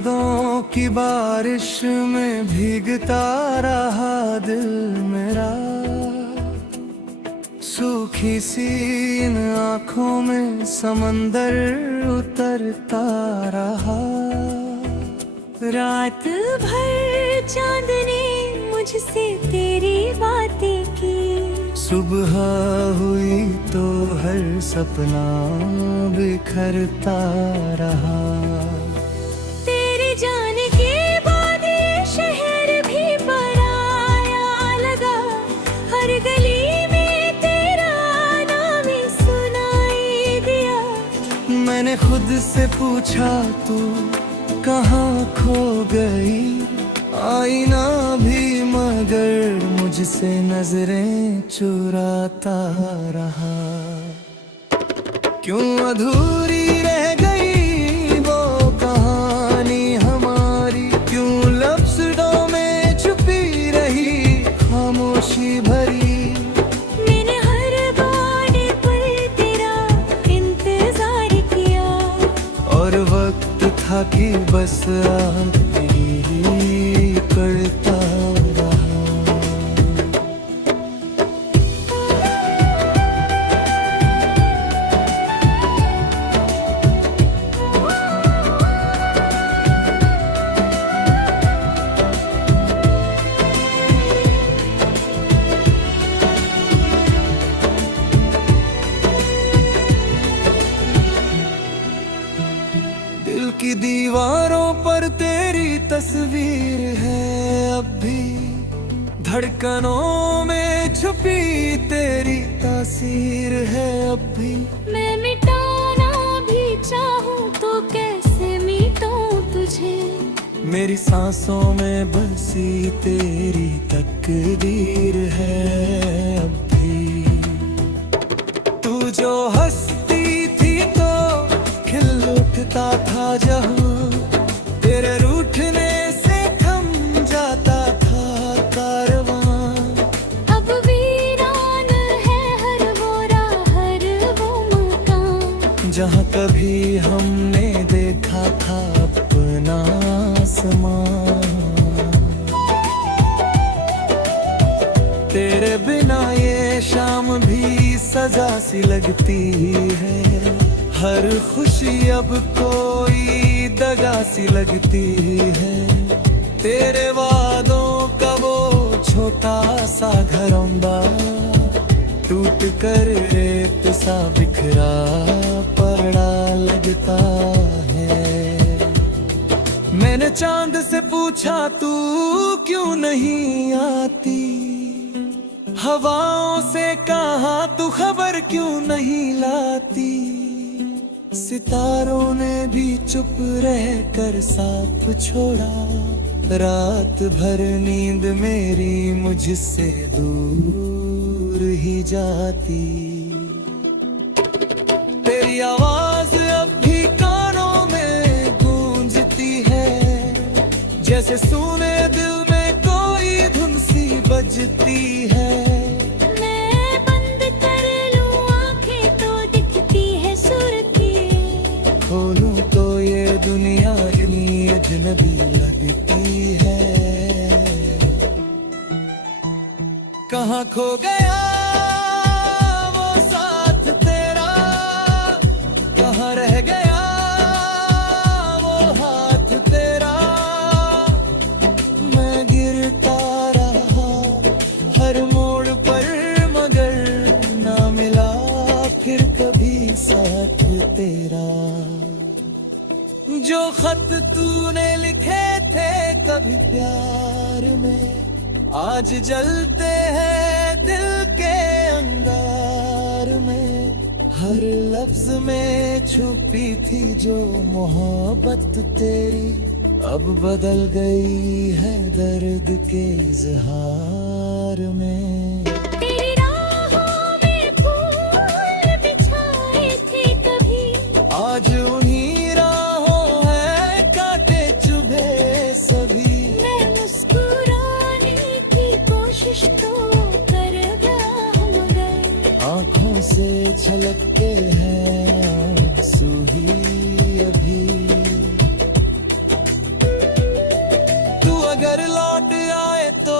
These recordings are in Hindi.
यादों की बारिश में भीगता रहा दिल मेरा, सूखी सी इन आँखों में समंदर उतरता रहा। रात भर चांद ने मुझसे तेरी बातें की, सुबह हुई तो हर सपना बिखरता रहा। तेरे जाने के बाद ये शहर भी पराया लगा, हर गली में तेरा नाम ही सुनाई दिया। मैंने खुद से पूछा तू कहाँ खो गई, आईना भी मगर मुझसे नजरें चुराता रहा। क्यों अधूरी रह गई वो कहानी हमारी, क्यों लफ्ज़ों में छुपी रही खामोशी भरी। मैंने हर बार पर तेरा इंतजार किया, और वक्त था कि बस आखिरी करता रहा। दिल की दीवारों पर तेरी तस्वीर है अब भी, धड़कनों में छुपी तेरी तासीर है अब भी। मैं मिटाना भी चाहूँ तो कैसे मिटाऊं तुझे, मेरी सांसों में बसी तेरी तकदीर है अब भी। तू जो हंसती थी तो खिल उठता था जहां, तेरे रूठने से थम जाता था कारवां। अब वीरान है हर वो राह हर वो मकान, जहाँ कभी हमने देखा था अपना आसमां। तेरे बिना ये शाम भी सजा सी लगती है, हर खुशी अब कोई दगा सी लगती है। तेरे वादों का वो छोटा सा घरौंदा टूट कर रेत सा बिखरा पड़ा लगता है। मैंने चांद से पूछा तू क्यों नहीं आती, हवाओं से कहा तू खबर क्यों नहीं लाती। सितारों ने भी चुप रह कर साथ छोड़ा, रात भर नींद मेरी मुझसे दूर ही जाती। तेरी आवाज अब भी कानों में गूंजती है, जैसे सुने दिल में कोई धुन सी बजती है। खोलूं तो ये दुनिया इतनी अजनबी लगती है। कहाँ खो गया वो साथ तेरा, कहाँ रह गया वो हाथ तेरा। मैं गिरता रहा हर मोड़ पर मगर ना मिला फिर कभी साथ तेरा। जो खत तूने लिखे थे कभी प्यार में, आज जलते हैं दिल के अंगार में। हर लफ्ज में छुपी थी जो मोहब्बत तेरी, अब बदल गई है दर्द के इजहार में। तेरी राहों में फूल बिछाए थे कभी, आज उन्हीं आँखों से छलकते हैं आंसू ही अभी। अगर लौट आए तो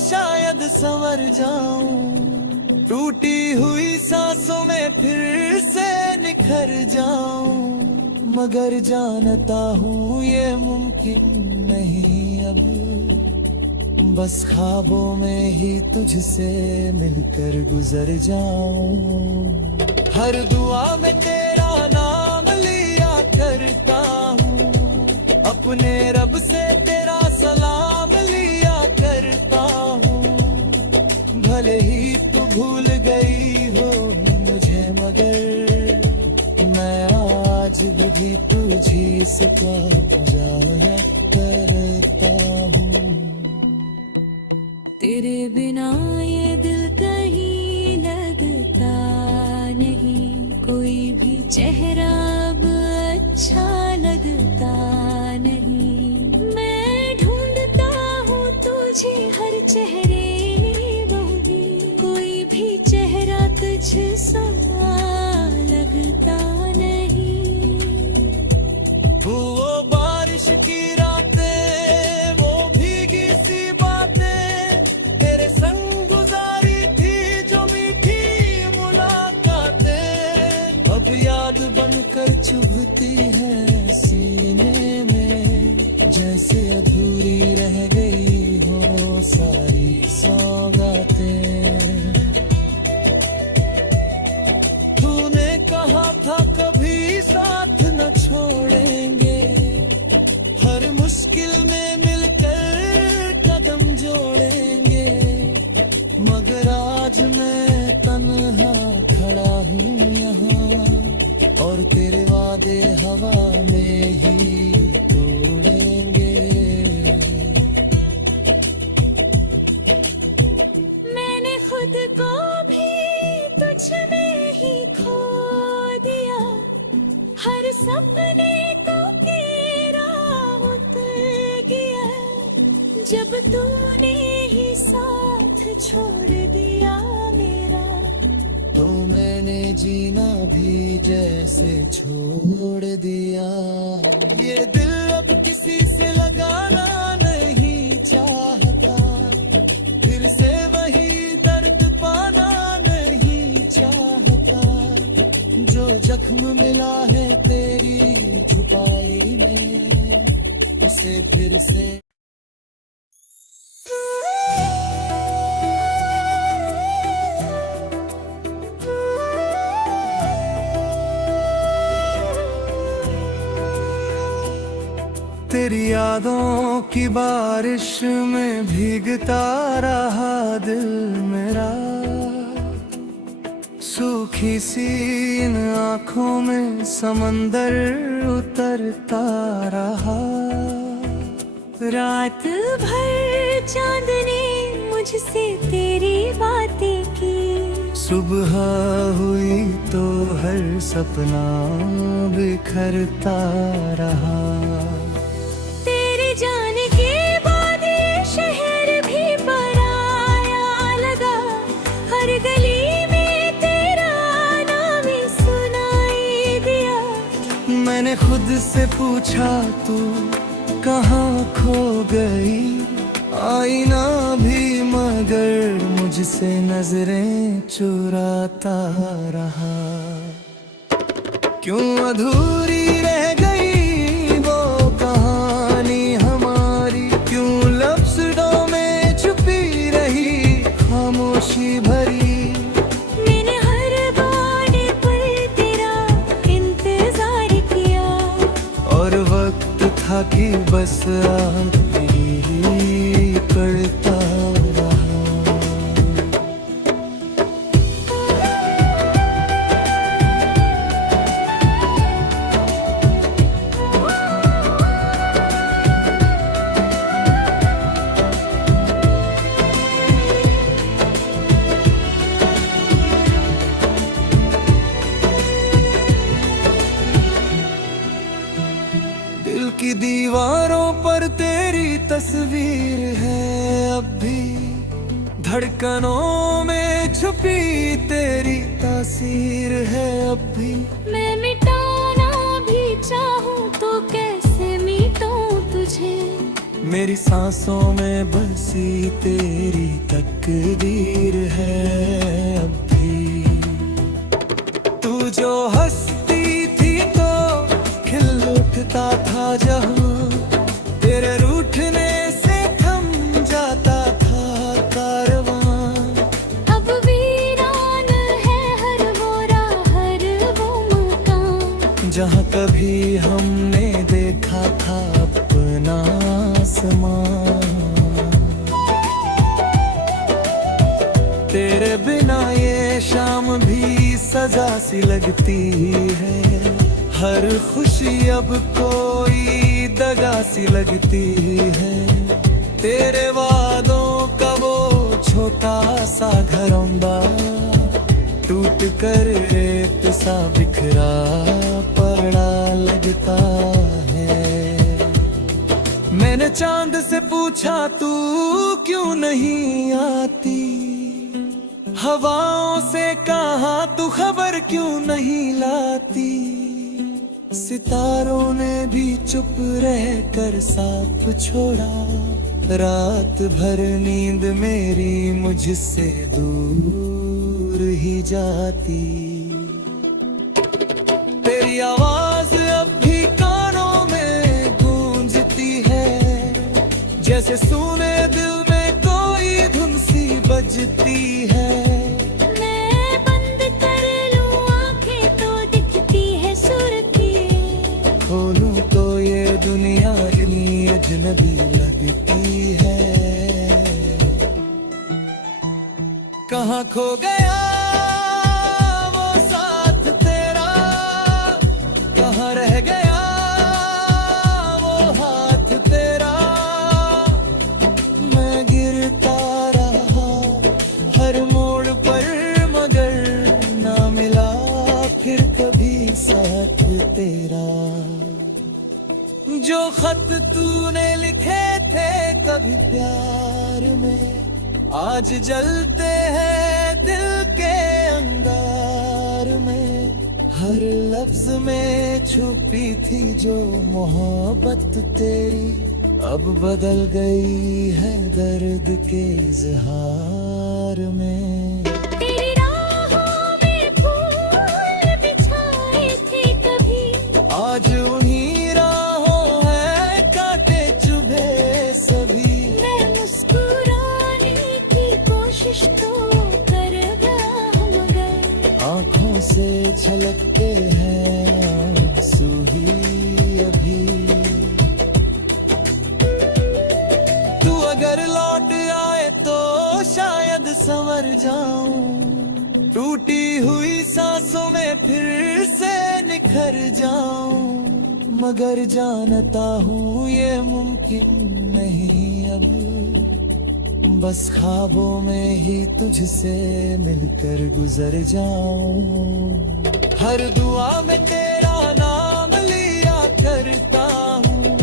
शायद संवर जाऊं, टूटी हुई सांसों में फिर से निखर जाऊं। मगर जानता हूँ ये मुमकिन नहीं अब, बस ख्वाबों में ही तुझसे मिलकर गुजर जाऊं। हर दुआ में तेरा नाम लिया करता हूँ, अपने रब से तेरा सलाम लिया करता हूँ। भले ही तू भूल गई हो मुझे, मगर मैं आज भी तुझी से जाया करता हूँ। तेरे बिना ये दिल कहीं लगता नहीं, कोई भी चेहरा अब अच्छा लगता नहीं। मैं ढूंढता हूँ तुझे हर चेहरे में भी, कोई भी चेहरा तुझसा लगता नहीं। वो बारिश की रातें, वो भीगी सी बातें, तेरे संग गुजारी थी जो मीठी मुलाकातें, अब याद बनकर चुभती है सीने में, जैसे अधूरी रह गई हो सारी सौगातें। तूने कहा था कभी साथ न छोड़ेंगे, हर मुश्किल में मिलकर कदम जोड़ेंगे। मगर आज मैं तन्हा खड़ा हूँ यहाँ, और तेरे वादे हवा में ही तोड़ेंगे। मैंने खुद को भी तुझ में ही खो दिया, हर सपने को तेरा उतर गया, जब तूने ही साथ छोड़ दिया मेरा। तो मैंने जीना भी जैसे छोड़ दिया। ये दिल अब किसी से लगाना नहीं चाहता, फिर से वही दर्द पाना नहीं चाहता। जो जख्म मिला है तेरी छुपाई में, उसे फिर से तेरी यादों की बारिश में भीगता रहा दिल मेरा, सूखी सी इन आँखों में समंदर उतरता रहा। रात भर चांद ने मुझसे तेरी बातें की, सुबह हुई तो हर सपना बिखरता रहा। तेरे जाने के बाद ये शहर भी पराया लगा, हर गली में तेरा नाम ही सुनाई दिया। मैंने खुद से पूछा तू कहाँ खो गई, आईना भी मगर मुझसे नजरें चुराता रहा। क्यों अधूरी रह गई वो कहानी हमारी, क्यों लफ्ज़ों में छुपी रही खामोशी भरी। मैंने हर बार पर तेरा इंतजार किया, और वक्त था कि बस आखिरी करता रहा। दिल की दीवारों पर तेरी तस्वीर है अब भी, धड़कनों में छुपी तेरी तासीर है अब भी। मैं मिटाना भी चाहूँ तो कैसे मिटाऊँ तुझे, मेरी सांसों में बसी तेरी तकदीर है अब भी। तू जो हंसती थी तो खिल उठता था जहां, तेरे रूठने से थम जाता था कारवां। अब वीरान है हर वो राह हर वो मकान, जहाँ कभी हमने देखा था अपना आसमां। तेरे बिना ये शाम भी सजा सी लगती है, हर खुशी अब कोई दगा सी लगती है। तेरे वादों का वो छोटा सा घरौंदा टूट कर रेत सा बिखरा पड़ा लगता है। मैंने चांद से पूछा तू क्यों नहीं आती, हवाओं से कहा तू खबर क्यों नहीं लाती। सितारों ने भी चुप रह कर साथ छोड़ा, रात भर नींद मेरी मुझसे दूर ही जाती। तेरी आवाज अब भी कानों में गूंजती है, जैसे सुने दिल में कोई धुन सी बजती है। मैं बंद कर लूं आंखें तो दिखती है सुर्खी, खोलूं तो ये दुनिया इतनी अजनबी लगती है। कहाँ खो गया वो साथ तेरा, कहाँ रह गया वो हाथ तेरा। मैं गिरता रहा हर मोड़ पर मगर ना मिला फिर कभी साथ तेरा। जो खत तूने लिखे थे कभी प्यार में, आज जलते हैं दिल के अंगार में। हर लफ्ज में छुपी थी जो मोहब्बत तेरी, अब बदल गई है दर्द के इजहार में। तेरी राहों में फूल बिछाए थे कभी, आज उन्हीं राहों है कांटे चुभे सभी। मैं मुस्कुराने की कोशिश तो कर गया मगर आँखों से छलकते हैं आंसू ही अभी। तू अगर लौट आए तो शायद संवर जाऊं, टूटी हुई सांसों में फिर से निखर जाऊं। मगर जानता हूँ ये मुमकिन नहीं अब, बस ख्वाबों में ही तुझसे मिलकर गुजर जाऊं। हर दुआ में तेरा नाम लिया करता हूँ,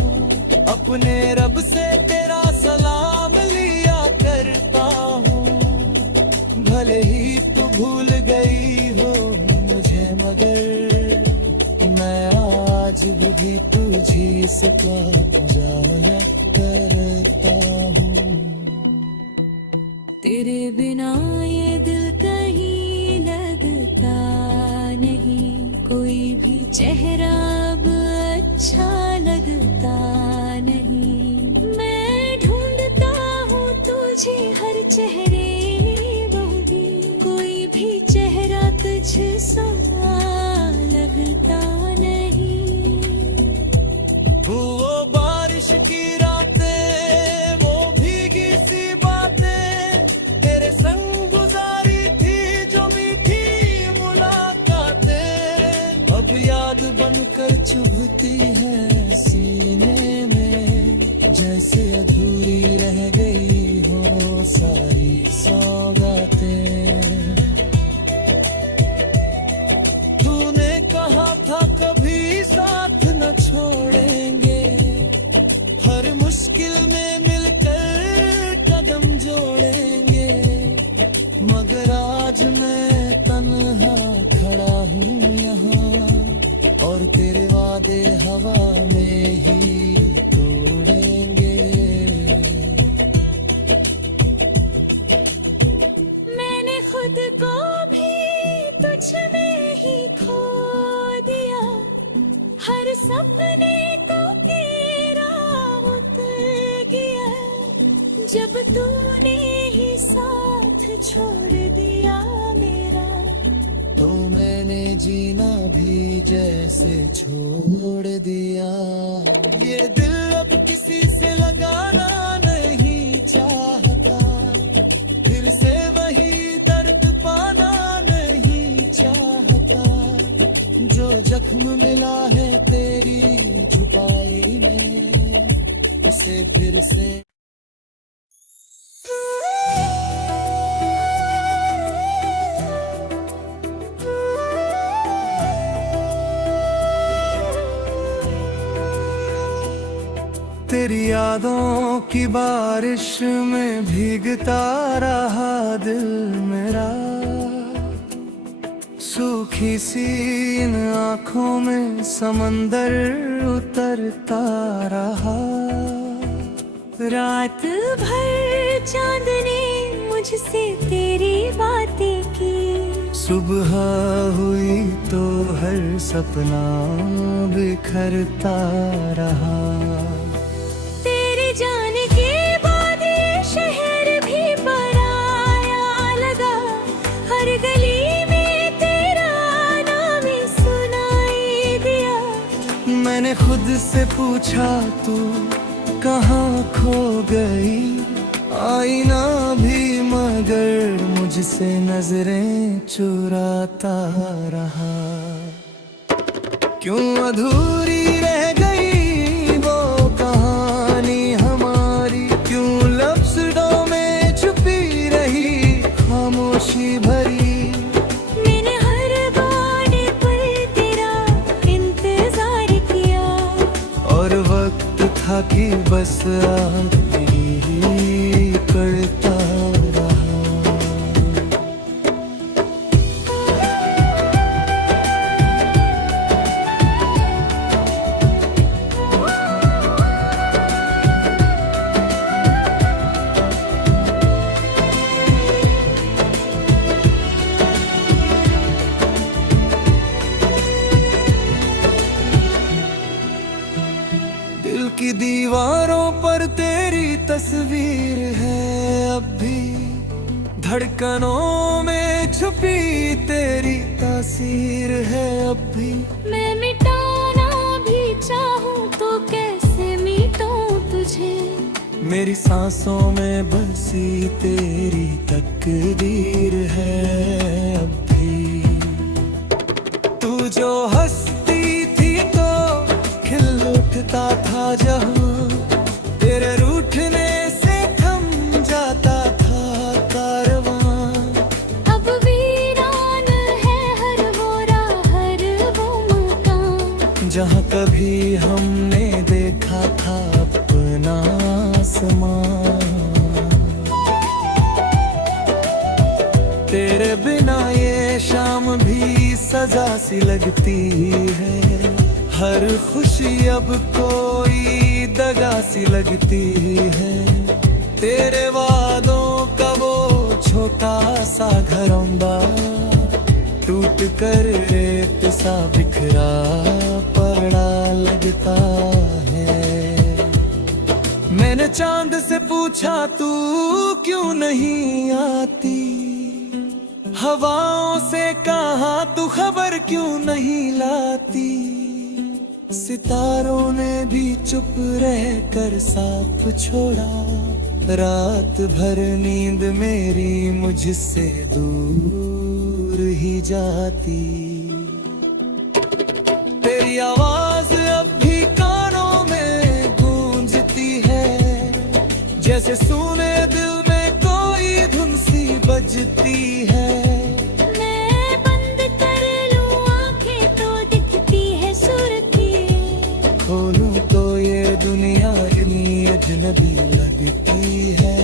अपने रब से तेरा सलाम लिया करता हूँ। भले ही तू भूल गई हो मुझे मगर मैं आज भी तुझी से जाया करता हूँ। तेरे बिना ये दिल कहीं लगता नहीं, कोई भी चेहरा अब अच्छा लगता नहीं। मैं ढूंढता हूँ तुझे हर चेहरे बहुगी, कोई भी चेहरा तुझसा लगता नहीं। वो बारिश की रातें वो भीगी सी बातें, तेरे संग गुजारी थी जो मीठी मुलाकातें। अब याद बनकर चुभती है सीने में, जैसे अधूरी रह गई हो सारी सौगातें। तूने कहा था कभी साथ न छोड़ेंगे, हर मुश्किल में मिलकर कदम जोड़ेंगे। मगर आज मैं तन्हा खड़ा हूँ यहाँ, और तेरे वादे हवा में ही तोड़ेंगे। जब तूने ही साथ छोड़ दिया मेरा, तो मैंने जीना भी जैसे छोड़ दिया। ये दिल अब किसी से लगाना नहीं चाहता, फिर से वही दर्द पाना नहीं चाहता। जो जख्म मिला है तेरी छुपाई में, उसे फिर से तेरी यादों की बारिश में भीगता रहा दिल मेरा। सूखी सी इन आँखों में समंदर उतरता रहा। रात भर चांद ने मुझसे तेरी बातें की, सुबह हुई तो हर सपना बिखरता रहा। तेरे जाने के बाद ये शहर भी पराया लगा, हर गली में तेरा नाम ही सुनाई दिया। मैंने खुद से पूछा तू कहाँ खो गई, आईना भी मगर मुझसे नजरें चुराता रहा। क्यों अधूरी रह गई वो कहानी हमारी, क्यों लफ्ज़ों में छुपी रही खामोशी भरी। मैंने हर बार पर तेरा इंतजार किया, और वक्त था कि बस आखिरी करता रहा। दिल की दीवारों पर तेरी तस्वीर है अब भी, धड़कनों में छुपी तेरी तासीर है अब भी। मैं मिटाना भी चाहूँ तो कैसे मिटाऊँ तुझे, मेरी सांसों में बसी तेरी तकदीर है अब भी। तू जो हंसती थी तो खिल उठता था जहाँ, तेरे रूठने से थम जाता था कारवां। अब वीरान है हर वो राह हर वो मकान, जहाँ कभी हमने देखा था अपना आसमां। तेरे बिना ये शाम भी सजा सी लगती है, हर खुशी अब कोई दगा सी लगती है। तेरे वादों का वो छोटा सा घरौंदा टूट कर रेत सा बिखरा पड़ा लगता है। मैंने चांद से पूछा तू क्यों नहीं आती, हवाओं से कहा तू खबर क्यों नहीं लाती। सितारों ने भी चुप रह कर साथ छोड़ा, रात भर नींद मेरी मुझसे दूर ही जाती। तेरी आवाज अब भी कानों में गूंजती है, जैसे सुने दिल में कोई धुन सी बजती है। मैं बंद कर लूं आंखें तो दिखती है सुर्खी, खोलूं तो ये दुनिया इतनी अजनबी लगती है।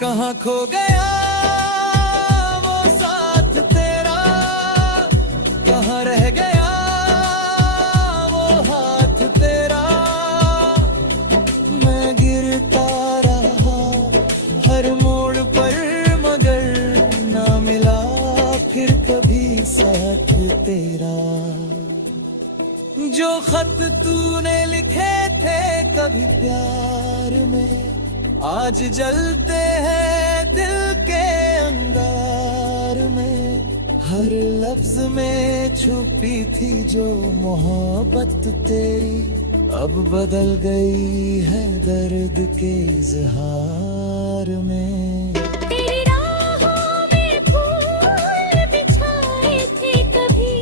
कहाँ खो गया वो साथ तेरा, कहाँ रह गया वो हाथ तेरा। मैं गिरता रहा हर मोड़ पर मगर ना मिला फिर कभी साथ तेरा। जो खत तूने लिखे थे कभी भी प्यार में, आज जलते हैं दिल के अंगार में। हर लफ्ज में छुपी थी जो मोहब्बत तेरी, अब बदल गई है दर्द के इजहार में। तेरी राहों में फूल बिछाए थे कभी,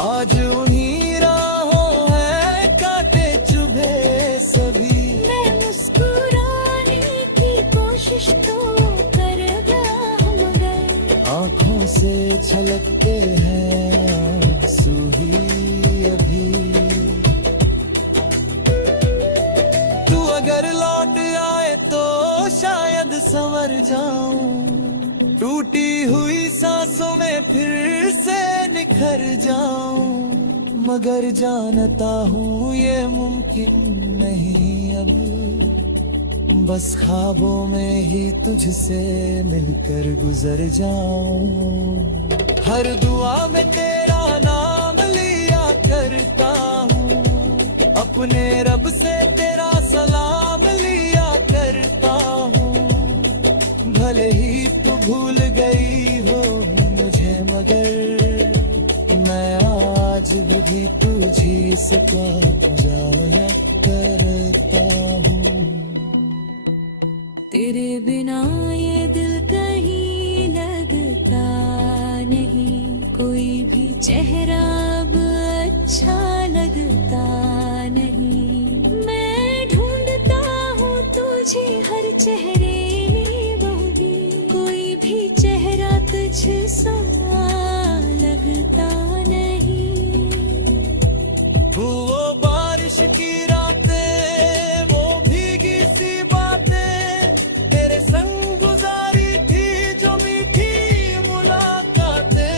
आज उन्हीं राहों है कांटे चुभे सभी। मैं मुस्कुराने की कोशिश तो कर रहा मगर आँखों से छलकते हैं आंसू ही अभी। तू अगर लौट आए तो शायद संवर जाऊं, टूटी हुई सांसों में फिर से निखर जाऊं। मगर जानता हूँ ये मुमकिन नहीं अब, बस ख्वाबों में ही तुझसे मिलकर गुजर जाऊं। हर दुआ में तेरा नाम लिया करता हूँ, अपने रब से तेरा सलाम लिया करता हूँ। भले ही तू भूल गई हो मुझे मगर मैं आज भी तुझी से जाया करता हूँ। तेरे बिना ये दिल कहीं लगता नहीं, कोई भी चेहरा अब अच्छा लगता नहीं। मैं ढूंढता हूँ तुझे हर चेहरे में बहूंगी, कोई भी चेहरा तुझ सा लगता नहीं। वो बारिश की रातें, वो भीगी सी बातें, तेरे संग गुजारी थी जो मीठी मुलाकातें,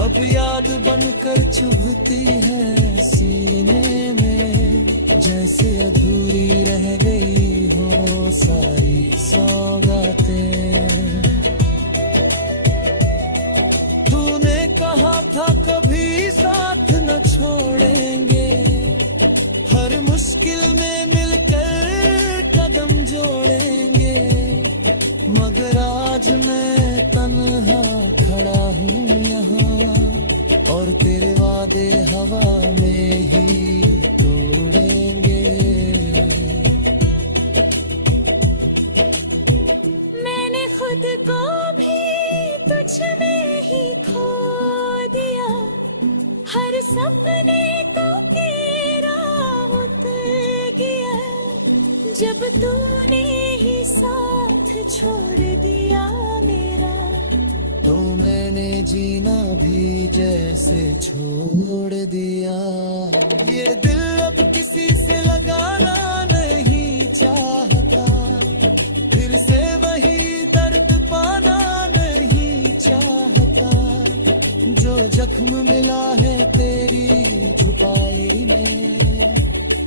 अब याद बनकर चुभती है सीने में, जैसे अधूरी रह गई हो सारी सौगातें। तूने कहा था कभी साथ न छोड़ेंगे, हर मुश्किल में मिलकर कदम जोड़ेंगे। मगर आज मैं तन्हा खड़ा हूँ यहाँ, और तेरे वादे हवा में ही तोड़ेंगे। मैंने खुद को भी तुझ में ही खो दिया, हर सपने को तेरा उतर गया, जब तूने ही साथ छोड़ दिया मेरा। तो मैंने जीना भी जैसे छोड़ दिया। ये दिल अब किसी से लगाना नहीं चाहता, फिर से वही दर्द पाना नहीं चाहता। जो जख्म मिला है तेरी छुपाई में,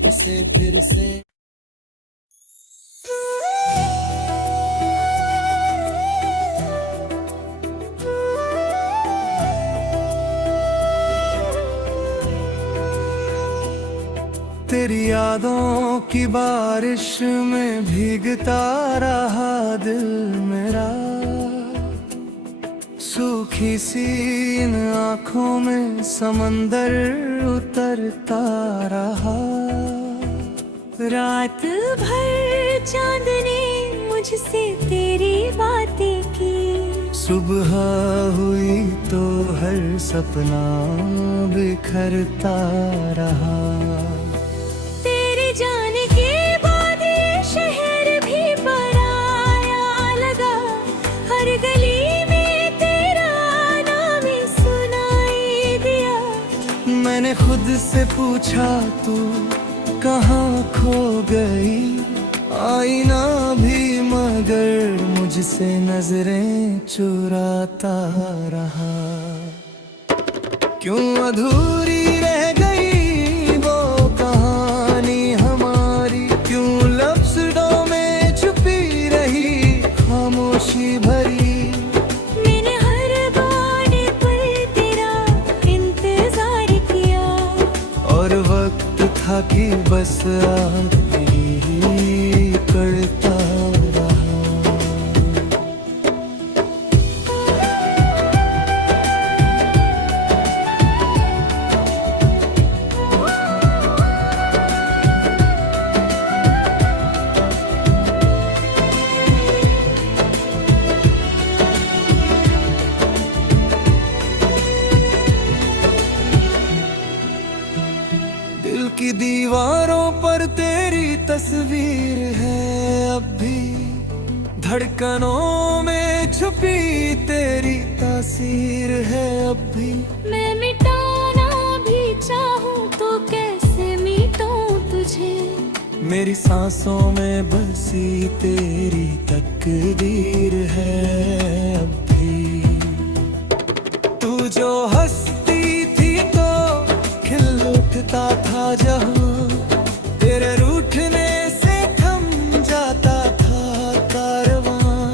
उसे फिर से तेरी यादों की बारिश में भीगता रहा दिल मेरा, सूखी सी इन आँखों में समंदर उतरता रहा। रात भर चांद ने मुझसे तेरी बातें की, सुबह हुई तो हर सपना बिखरता रहा। तेरे जाने के बाद ये शहर भी पराया लगा, हर गली में तेरा नाम सुनाई दिया। मैंने खुद से पूछा तू कहाँ खो गई, आईना भी मगर मुझसे नजरें चुराता रहा। क्यों अधूरी रह गई वो कहानी हमारी, क्यों लफ्ज़ों में छुपी रही खामोशी भरी। मैंने हर बार पर तेरा इंतजार किया, और वक्त था कि बस आखिरी करता रहा। दिल की दीवारों पर तेरी तस्वीर है अब भी, धड़कनों में छुपी तेरी तासीर है अब भी। मैं मिटाना भी चाहूँ तो कैसे मिटाऊँ तुझे, मेरी सांसों में बसी तेरी तकदीर है अब भी। तू जो हंसती थी तो खिल उठता था जहाँ, तेरे रूठने से थम जाता था कारवां।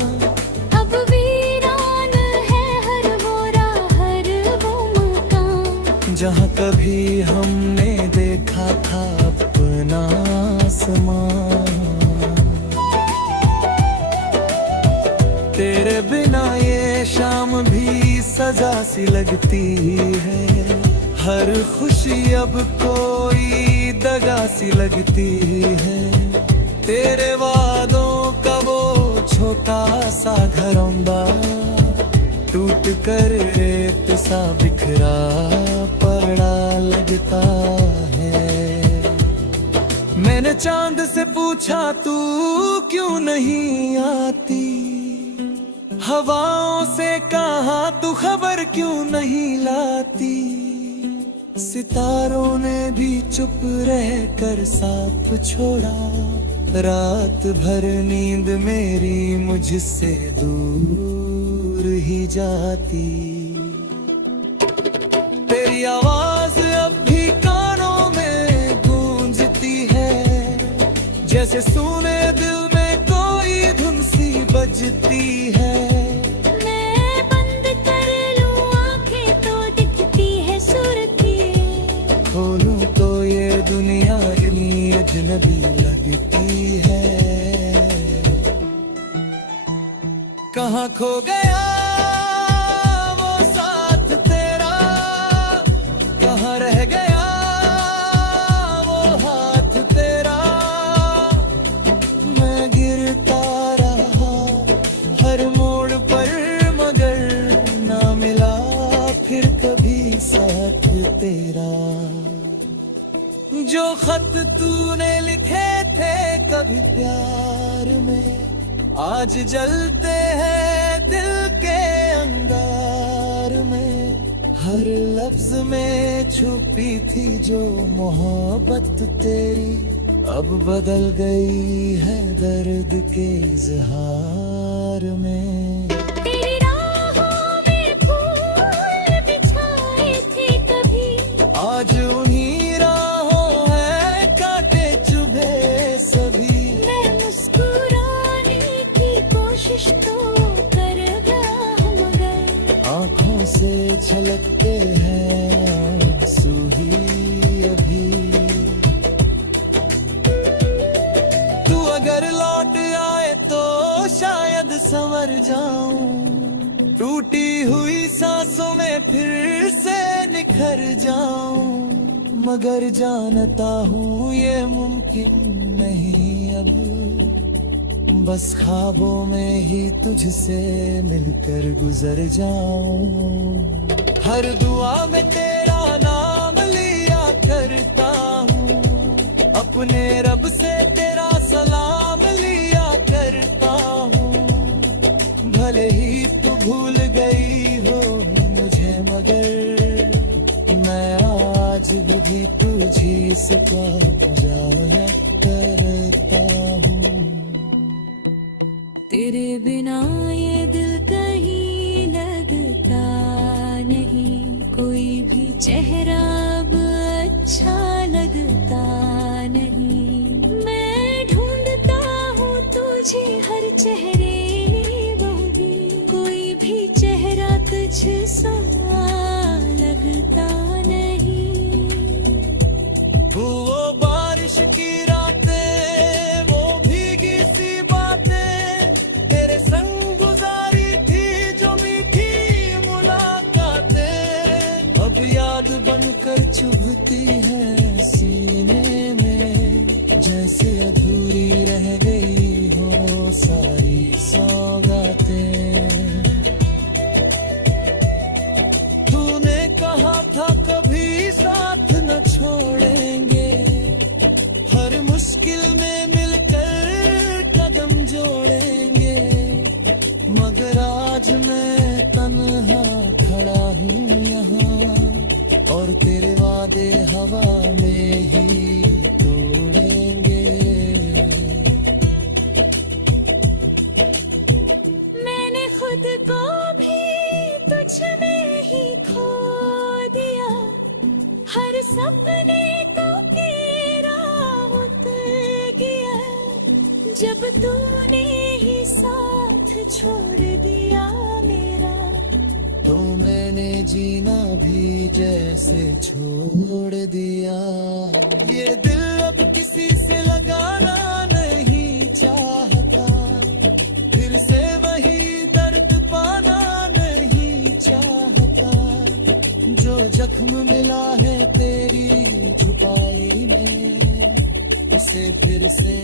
अब वीरान है हर मोरा हर वो मकान, जहाँ कभी हमने देखा था अपना आसमां। तेरे बिना ये शाम भी सजा सी लगती है, हर खुशी अब कोई दगा सी लगती है। तेरे वादों का वो छोटा सा घरौंदा टूट कर रेत सा बिखरा पड़ा लगता है। मैंने चांद से पूछा तू क्यों नहीं आती, हवाओं से कहा तू खबर क्यों नहीं लाती। सितारों ने भी चुप रह कर साथ छोड़ा, रात भर नींद मेरी मुझसे दूर ही जाती। तेरी आवाज अब भी कानों में गूंजती है, जैसे सुने दिल में कोई धुन सी बजती है। खोलूं तो ये दुनिया इतनी अजनबी लगती है। कहाँ खो गया वो साथ तेरा, कहाँ रह गया वो हाथ तेरा। मैं गिरता रहा हर मोड़ पर मगर ना मिला फिर कभी साथ तेरा। जो खत तूने लिखे थे कभी प्यार में, आज जलते हैं दिल के अंगार में। हर लफ्ज में छुपी थी जो मोहब्बत तेरी, अब बदल गई है दर्द के इजहार में। तेरी राहों में फूल बिछाए थे कभी, आज उन्हीं आँखों से छलकते हैं आंसू ही अभी। तू अगर लौट आए तो शायद संवर जाऊं, टूटी हुई सांसों में फिर से निखर जाऊं। मगर जानता हूँ ये मुमकिन नहीं अब, बस ख्वाबों में ही तुझसे मिलकर गुजर जाऊं। हर दुआ में तेरा नाम लिया करता हूँ, अपने रब से तेरा सलाम लिया करता हूँ। भले ही तू भूल गई हो मुझे मगर मैं आज भी तुझी से जाया करता हूँ। तेरे बिना ये दिल कहीं लगता नहीं, कोई भी चेहरा अब अच्छा लगता नहीं। मैं ढूंढता हूँ तुझे हर चेहरे में भी, कोई भी चेहरा तुझसा लगता नहीं। वो बारिश की रातें वो भीगी सी आकर चुभती है सीने में, जैसे अधूरी रह गई हो सारी सौगातें। तूने कहा था कभी साथ न छोड़ेंगे, हर मुश्किल में मिलकर कदम जोड़ेंगे, मगर आज मैं तन्हा खड़ा हूँ यहाँ, और तेरे वादे हवा में ही तोड़ेंगे। मैंने खुद को भी तुझ में ही खो दिया, हर सपने को तेरा उतर गया, जब तूने ही साथ छोड़ दिया मेरा, तो मैंने जीना भी जैसे छोड़ दिया। ये दिल अब किसी से लगाना नहीं चाहता, फिर से वही दर्द पाना नहीं चाहता, जो जख्म मिला है तेरी छुपाई में, उसे फिर से